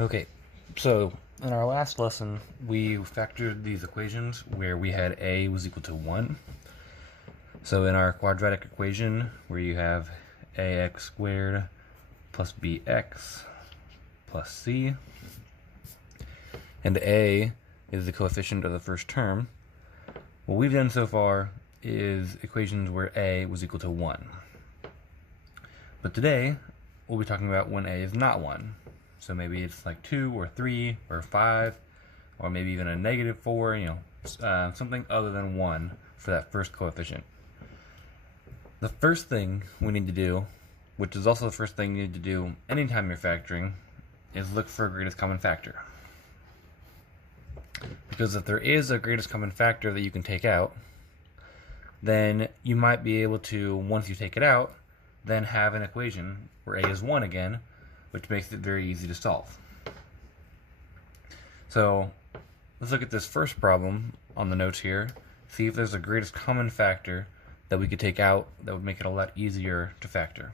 Okay, so in our last lesson, we factored these equations where we had a was equal to 1. So in our quadratic equation, where you have ax squared plus bx plus c, and a is the coefficient of the first term, what we've done so far is equations where a was equal to 1. But today, we'll be talking about when a is not 1. So maybe it's like 2 or 3 or 5, or maybe even a -4, something other than 1 for that first coefficient. The first thing we need to do, which is also the first thing you need to do anytime you're factoring, is look for a greatest common factor. Because if there is a greatest common factor that you can take out, then you might be able to, once you take it out, then have an equation where a is 1 again, which makes it very easy to solve. So let's look at this first problem on the notes here, see if there's a greatest common factor that we could take out that would make it a lot easier to factor.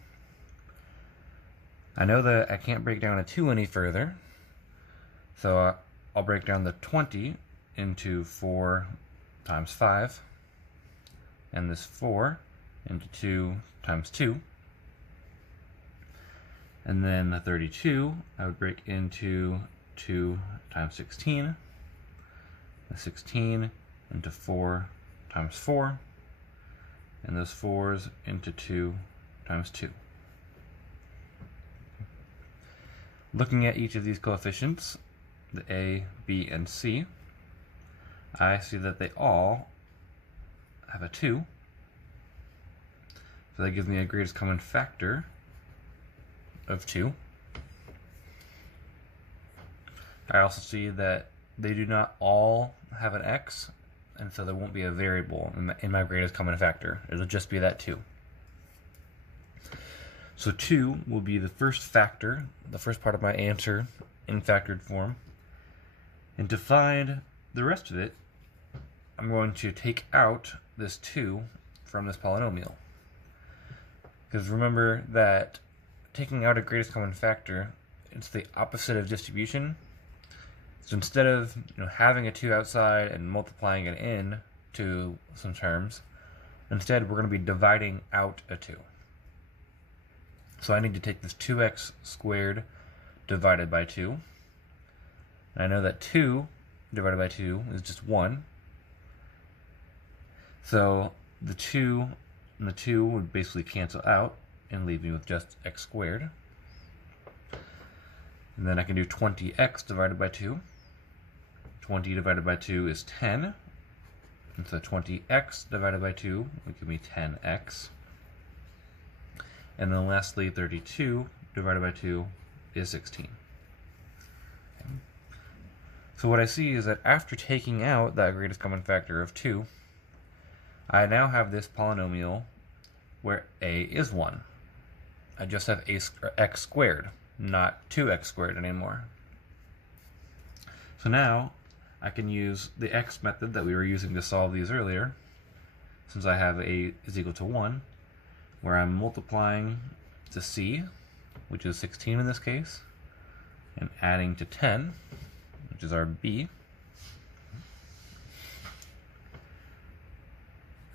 I know that I can't break down a 2 any further, so I'll break down the 20 into 4 times 5, and this 4 into 2 times 2. And then the 32, I would break into 2 times 16, the 16 into 4 times 4, and those 4s into 2 times 2. Looking at each of these coefficients, the a, b, and c, I see that they all have a 2. So that gives me a greatest common factor of 2. I also see that they do not all have an x, and so there won't be a variable in my greatest common factor. It'll just be that 2. So 2 will be the first factor, the first part of my answer in factored form. And to find the rest of it, I'm going to take out this 2 from this polynomial. Because remember that taking out a greatest common factor, it's the opposite of distribution. So instead of having a 2 outside and multiplying it in to some terms, instead we're going to be dividing out a 2. So I need to take this 2x squared divided by 2. And I know that 2 divided by 2 is just 1. So the 2 and the 2 would basically cancel out and leave me with just x squared. And then I can do 20x divided by 2. 20 divided by 2 is 10. And so 20x divided by 2 would give me 10x. And then lastly, 32 divided by 2 is 16. Okay. So what I see is that after taking out that greatest common factor of 2, I now have this polynomial where a is 1. I just have x squared, not 2x squared anymore. So now I can use the x method that we were using to solve these earlier, since I have a is equal to 1, where I'm multiplying to c, which is 16 in this case, and adding to 10, which is our b.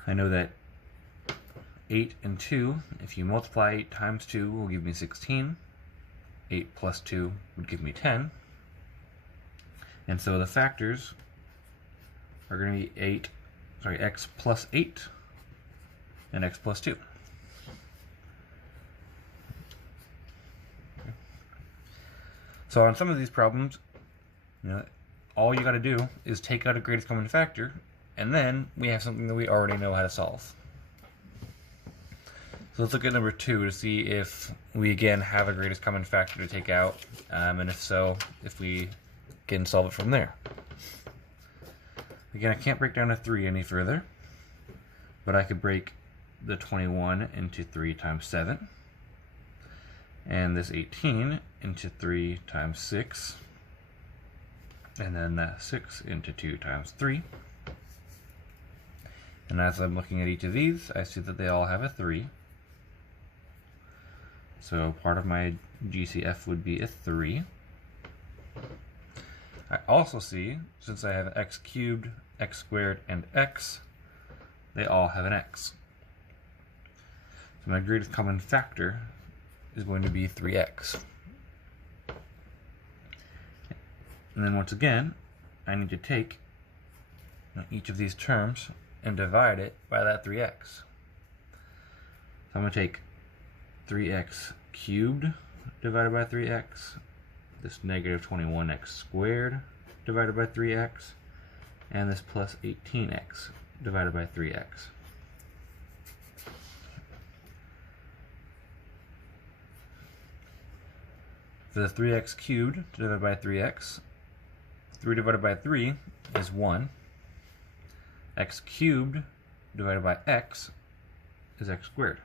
I know that 8 and 2, if you multiply 8 times 2, will give me 16. 8 plus 2 would give me 10. And so the factors are going to be x plus 8 and x plus 2. Okay. So on some of these problems, all you got to do is take out a greatest common factor, and then we have something that we already know how to solve. So let's look at number 2 to see if we again have a greatest common factor to take out, and if so, if we can solve it from there. Again, I can't break down a 3 any further, but I could break the 21 into 3 times 7, and this 18 into 3 times 6, and then that 6 into 2 times 3. And as I'm looking at each of these, I see that they all have a 3. So part of my GCF would be a 3. I also see, since I have x cubed, x squared, and x, they all have an x. So my greatest common factor is going to be 3x. And then once again, I need to take each of these terms and divide it by that 3x. So I'm going to take 3x cubed divided by 3x, this negative 21x squared divided by 3x, and this plus 18x divided by 3x. For the 3x cubed divided by 3x, 3 divided by 3 is 1. X cubed divided by x is x squared.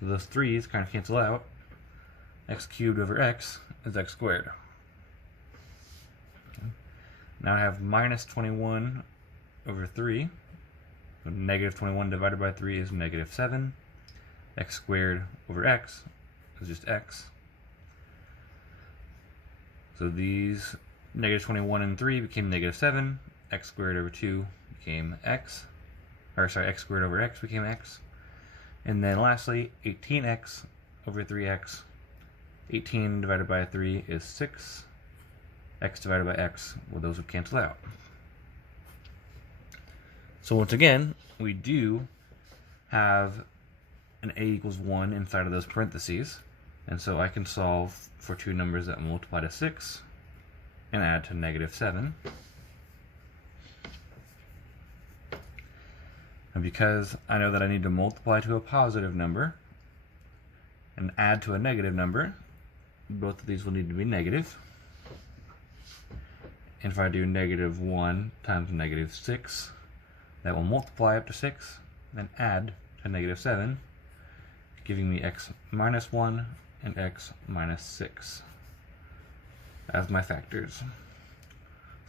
So those 3's kind of cancel out. X cubed over x is x squared. Okay. Now I have minus 21 over 3. So negative 21 divided by 3 is negative 7. X squared over x is just x. So these negative 21 and 3 became negative 7. X squared over 2 became x. Or sorry, x squared over x became x. And then lastly, 18x over 3x. 18 divided by 3 is 6. X divided by x, well, those would cancel out. So once again, we do have an a equals 1 inside of those parentheses. And so I can solve for two numbers that multiply to 6 and add to negative 7. And because I know that I need to multiply to a positive number and add to a negative number, both of these will need to be negative. And if I do negative 1 times negative 6, that will multiply up to 6, then add to negative 7, giving me x minus 1 and x minus 6 as my factors.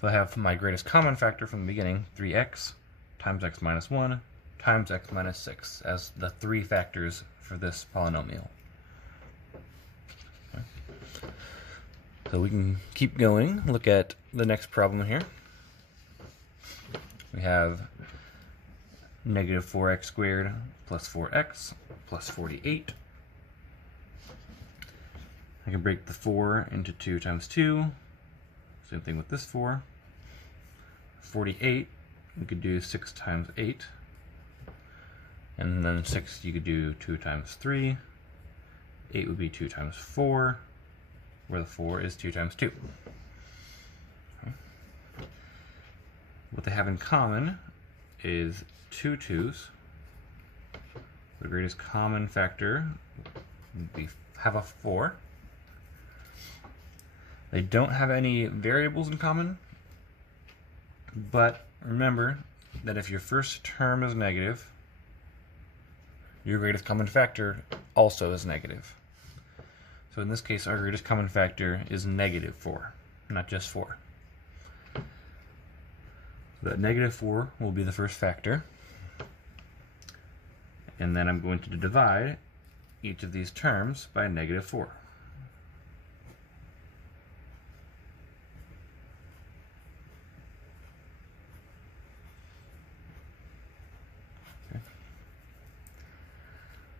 So I have my greatest common factor from the beginning, 3x times x minus 1 times x minus 6 as the three factors for this polynomial. Okay. So we can keep going, look at the next problem here. We have negative 4x squared plus 4x plus 48. I can break the 4 into 2 times 2. Same thing with this 4. 48, we could do 6 times 8. And then 6 you could do 2 times 3. 8 would be 2 times 4, where the 4 is 2 times 2. Okay. What they have in common is two 2's. The greatest common factor would have a 4. They don't have any variables in common, but remember that if your first term is negative, your greatest common factor also is negative. So in this case, our greatest common factor is negative 4, not just 4. So that negative 4 will be the first factor. And then I'm going to divide each of these terms by negative 4.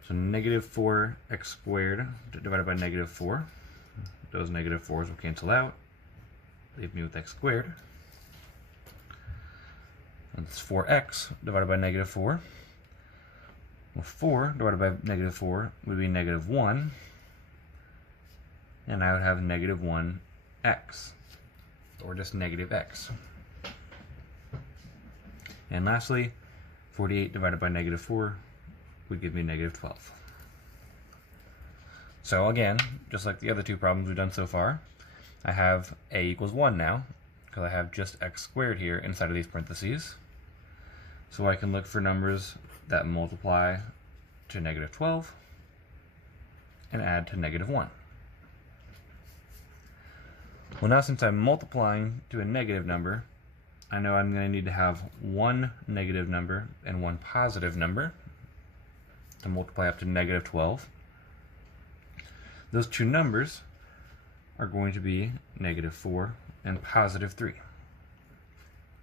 So negative 4x squared divided by negative 4. Those negative 4's will cancel out. Leave me with x squared. That's 4x divided by negative 4. Well, 4 divided by negative 4 would be negative 1. And I would have negative 1x, or just negative x. And lastly, 48 divided by negative 4 would give me negative 12. So again, just like the other two problems we've done so far, I have a equals 1 now, because I have just x squared here inside of these parentheses. So I can look for numbers that multiply to negative 12 and add to negative 1. Well, now since I'm multiplying to a negative number, I know I'm going to need to have one negative number and one positive number to multiply up to negative 12. Those two numbers are going to be -4 and +3,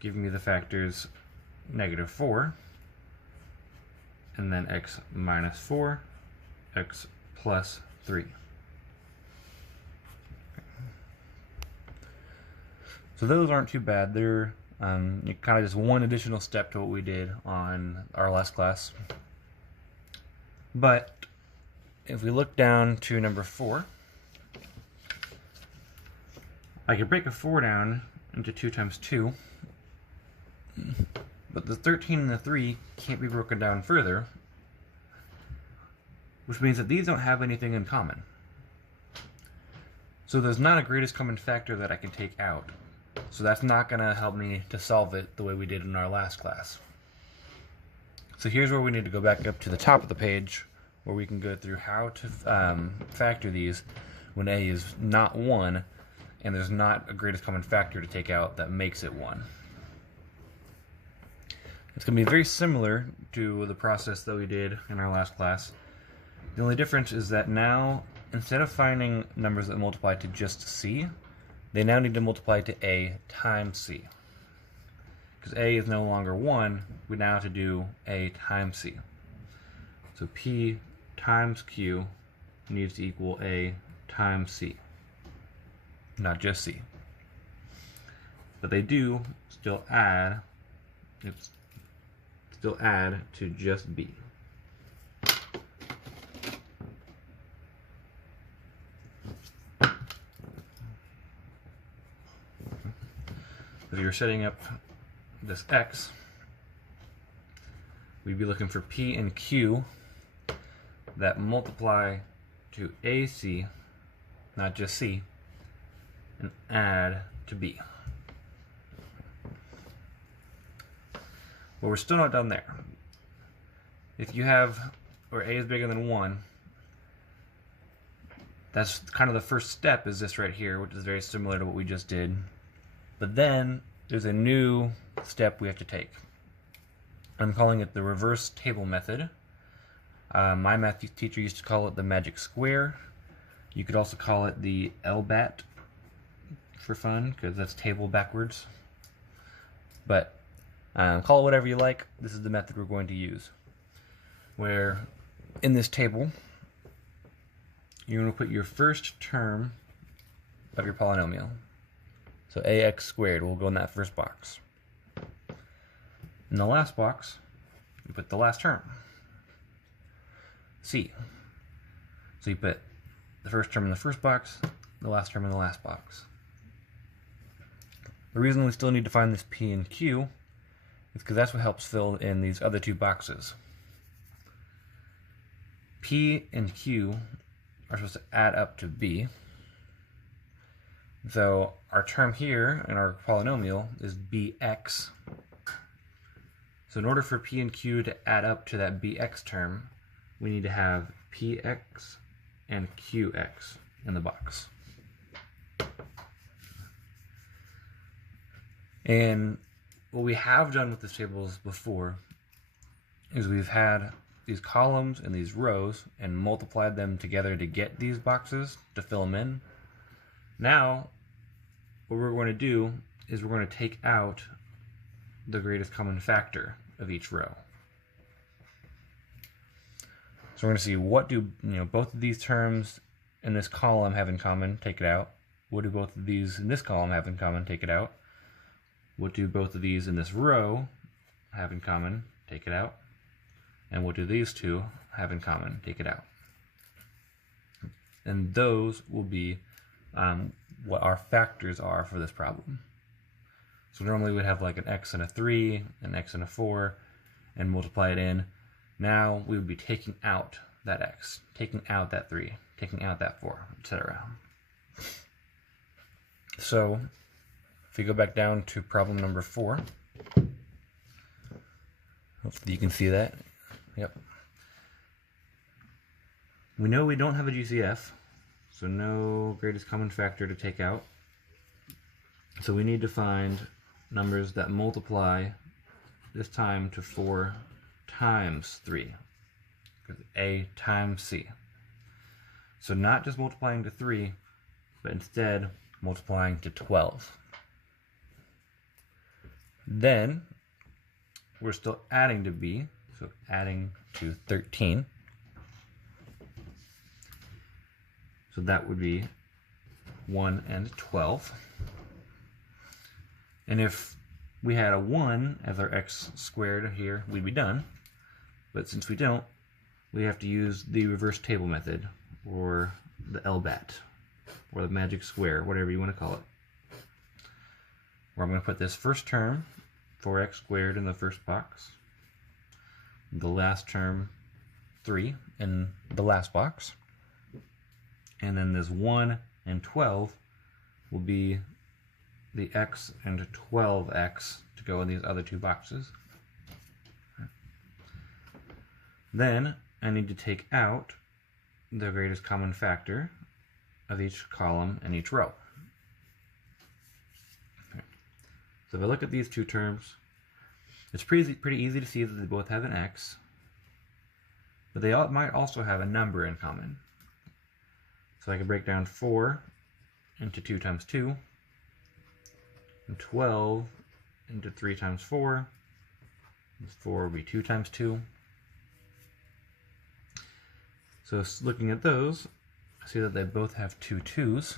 giving me the factors -4, and then x minus 4, x plus 3. So those aren't too bad. They're kind of just one additional step to what we did on our last class. But if we look down to number 4, I could break a 4 down into 2 times 2, but the 13 and the 3 can't be broken down further, which means that these don't have anything in common. So there's not a greatest common factor that I can take out. So that's not going to help me to solve it the way we did in our last class. So here's where we need to go back up to the top of the page, where we can go through how to factor these when a is not 1 and there's not a greatest common factor to take out that makes it 1. It's going to be very similar to the process that we did in our last class. The only difference is that now, instead of finding numbers that multiply to just c, they now need to multiply to a times c. Because a is no longer 1, we now have to do a times c. So p times q needs to equal a times c, not just c. But they do still add, to just b. If you're setting up this x, we'd be looking for p and q that multiply to ac, not just c, and add to b. But we're still not done there. If you have where a is bigger than 1, that's kind of the first step, is this right here, which is very similar to what we just did. But then there's a new step we have to take. I'm calling it the reverse table method. My math teacher used to call it the magic square. You could also call it the LBAT for fun, because that's table backwards. But call it whatever you like. This is the method we're going to use. Where in this table, you're going to put your first term of your polynomial. So ax squared will go in that first box. In the last box, you put the last term, c. So you put the first term in the first box, the last term in the last box. The reason we still need to find this p and q is because that's what helps fill in these other 2 boxes. P and q are supposed to add up to b. So our term here in our polynomial is bx. So in order for p and q to add up to that bx term, we need to have px and qx in the box. And what we have done with this tables before is we've had these columns and these rows and multiplied them together to get these boxes to fill them in. Now, what we're going to do is we're going to take out the greatest common factor of each row. So we're going to see, what do both of these terms in this column have in common? Take it out. What do both of these in this column have in common? Take it out. What do both of these in this row have in common? Take it out. And what do these two have in common? Take it out. And those will be what our factors are for this problem. So normally we'd have like an x and a 3, an x and a 4, and multiply it in. Now we would be taking out that x, taking out that 3, taking out that 4, etc. So if we go back down to problem number 4, hopefully you can see that. Yep. We know we don't have a GCF, so no greatest common factor to take out. So we need to find numbers that multiply this time to 4 times 3, because a times c. So not just multiplying to 3, but instead multiplying to 12. Then we're still adding to b, so adding to 13. So that would be 1 and 12. And if we had a 1 as our x squared here, we'd be done. But since we don't, we have to use the reverse table method, or the LBAT, or the magic square, whatever you want to call it. Where I'm going to put this first term, 4x squared, in the first box, the last term, 3, in the last box, and then this 1 and 12 will be the x and 12x to go in these other two boxes. Then I need to take out the greatest common factor of each column and each row. Okay. So if I look at these two terms, it's pretty easy to see that they both have an x, but they might also have a number in common. So I can break down 4 into 2 times 2, and 12 into 3 times 4. 4 would be 2 times 2. So looking at those, I see that they both have 2 2's.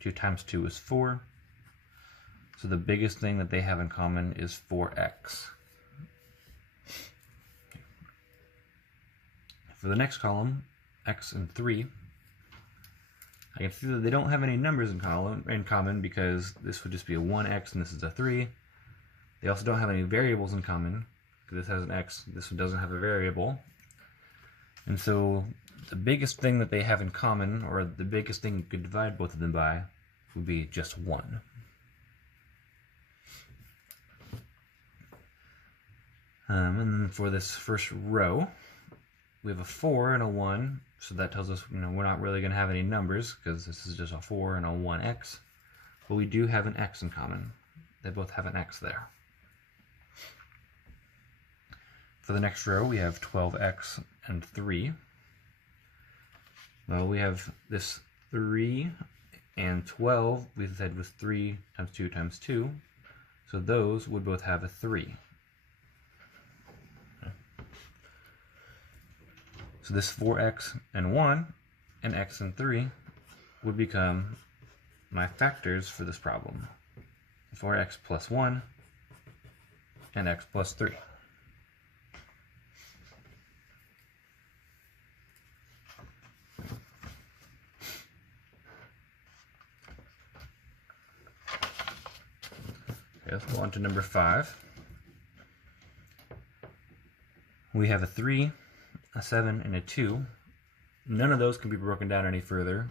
2 times 2 is 4. So the biggest thing that they have in common is 4x. For the next column, x and 3, I can see that they don't have any numbers in common because this would just be a 1x and this is a 3. They also don't have any variables in common because this has an x, this one doesn't have a variable. And so the biggest thing that they have in common, or the biggest thing you could divide both of them by, would be just 1. And then for this first row, we have a 4 and a 1, so that tells us we're not really going to have any numbers because this is just a 4 and a 1x. But we do have an x in common. They both have an x there. For the next row, we have 12x and 3. Well, we have this 3 and 12, we said was 3 times 2 times 2, so those would both have a 3. So this 4x and 1 and x and 3 would become my factors for this problem. 4x plus 1 and x plus 3. Okay, let's go on to number 5. We have a 3, a 7, and a 2. None of those can be broken down any further,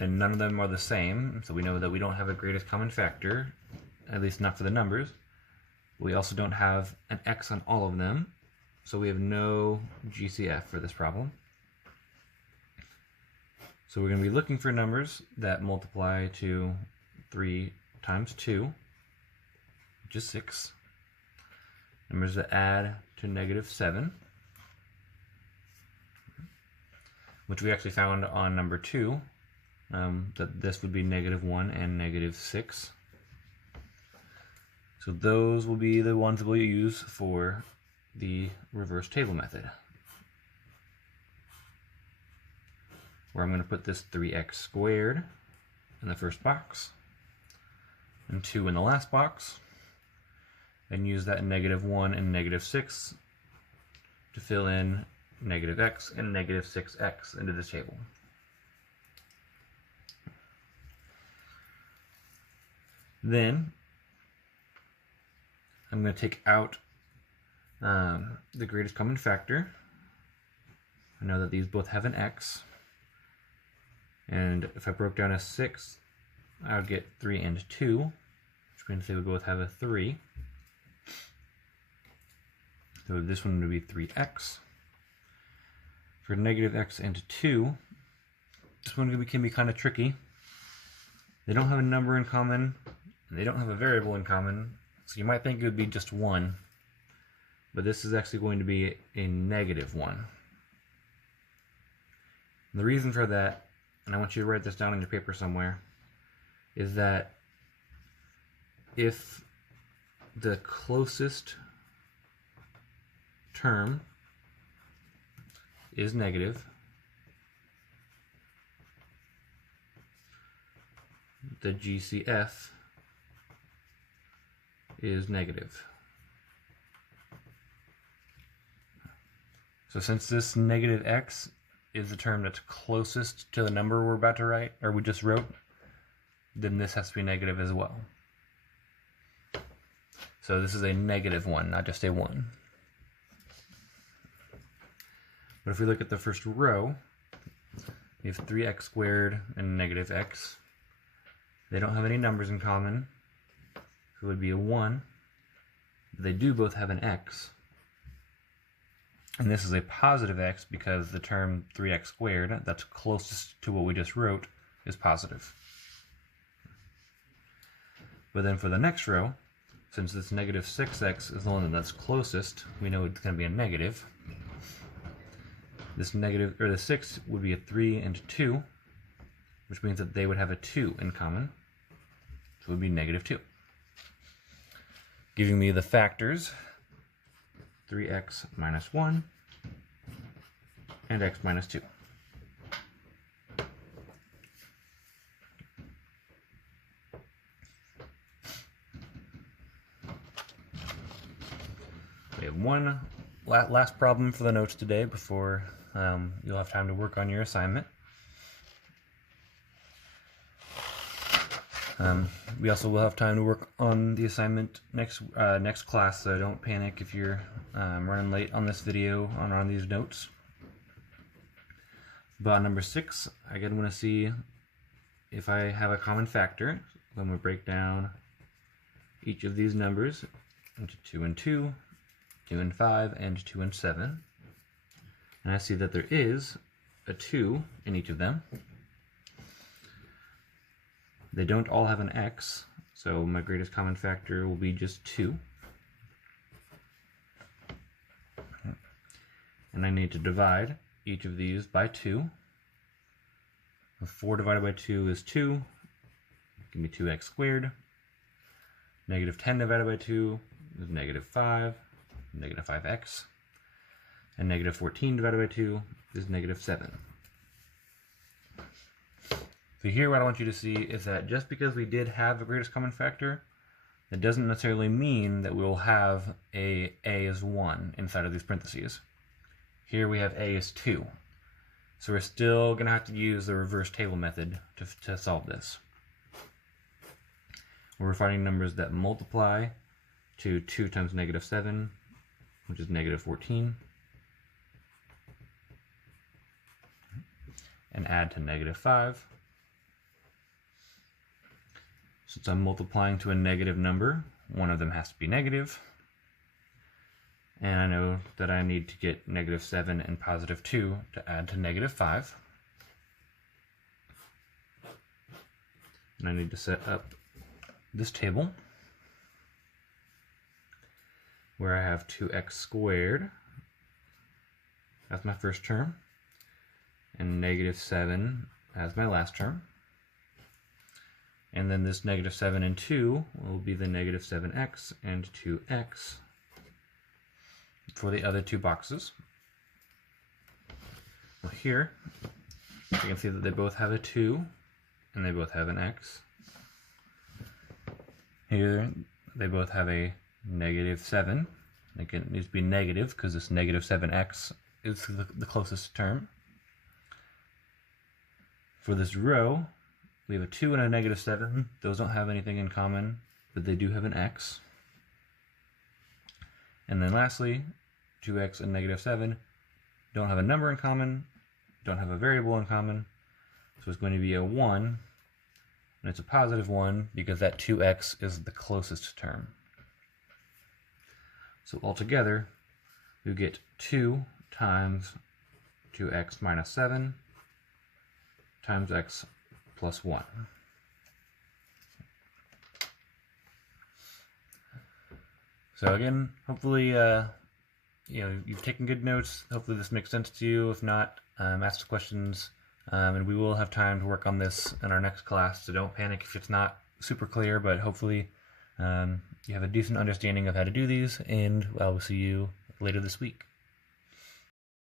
and none of them are the same, so we know that we don't have a greatest common factor, at least not for the numbers. We also don't have an x on all of them, so we have no GCF for this problem. So we're going to be looking for numbers that multiply to 3 times 2, which is 6. Numbers that add to -7, which we actually found on number 2, that this would be -1 and -6. So those will be the ones that we'll use for the reverse table method, where I'm going to put this 3x squared in the first box and 2 in the last box, and use that -1 and -6 to fill in -x and -6x into this table. Then I'm going to take out the greatest common factor. I know that these both have an x, and if I broke down a 6, I would get 3 and 2, which means they would both have a 3. So this one would be 3x. For -x and 2, this one can be kind of tricky. They don't have a number in common, and they don't have a variable in common, so you might think it would be just 1, but this is actually going to be a -1. And the reason for that, and I want you to write this down on your paper somewhere, is that if the closest term is negative, the GCF is negative. So since this negative x is the term that's closest to the number we're about to write, or we just wrote, then this has to be negative as well. So this is a negative 1, not just a 1. But if we look at the first row, we have 3x squared and negative x. They don't have any numbers in common, so it would be a 1. But they do both have an x. And this is a positive x because the term 3x squared, that's closest to what we just wrote, is positive. But then for the next row, since this negative 6x is the one that's closest, we know it's going to be a negative. This negative, or the 6 would be a 3 and a 2, which means that they would have a 2 in common. So it would be negative 2. Giving me the factors 3x minus 1 and x minus 2. We have one last problem for the notes today before you'll have time to work on your assignment. We also will have time to work on the assignment next class, so don't panic if you're running late on this video on these notes. But number 6, again, want to see if I have a common factor. When we break down each of these numbers into 2 and 2, 2 and 5, and 2 and 7. And I see that there is a 2 in each of them. They don't all have an x, so my greatest common factor will be just 2. And I need to divide each of these by 2. 4 divided by 2 is 2. It can be 2x squared. Negative 10 divided by 2 is negative 5, negative 5x. And negative 14 divided by 2 is negative 7. So here what I want you to see is that just because we did have a greatest common factor, that doesn't necessarily mean that we'll have a as 1 inside of these parentheses. Here we have a as 2. So we're still going to have to use the reverse table method to solve this. We're finding numbers that multiply to 2 times negative 7, which is negative 14, and add to negative 5. Since I'm multiplying to a negative number, one of them has to be negative. And I know that I need to get negative 7 and positive 2 to add to negative 5. And I need to set up this table where I have 2x squared as my first term and negative 7 as my last term. And then this negative 7 and 2 will be the negative 7x and 2x for the other two boxes. Well, here you can see that they both have a 2 and they both have an x. Here they both have a negative 7. Again, it needs to be negative because this negative 7x is the closest term. For this row, we have a 2 and a negative 7. Those don't have anything in common, but they do have an x. And then lastly, 2x and negative 7 don't have a number in common, don't have a variable in common, so it's going to be a 1, and it's a positive 1 because that 2x is the closest term. So altogether, we get 2 times 2x minus 7 times x plus 1. So again, hopefully you've taken good notes. Hopefully this makes sense to you. If not, ask questions And we will have time to work on this in our next class, so don't panic if it's not super clear, but hopefully you have a decent understanding of how to do these, and I will see you later this week.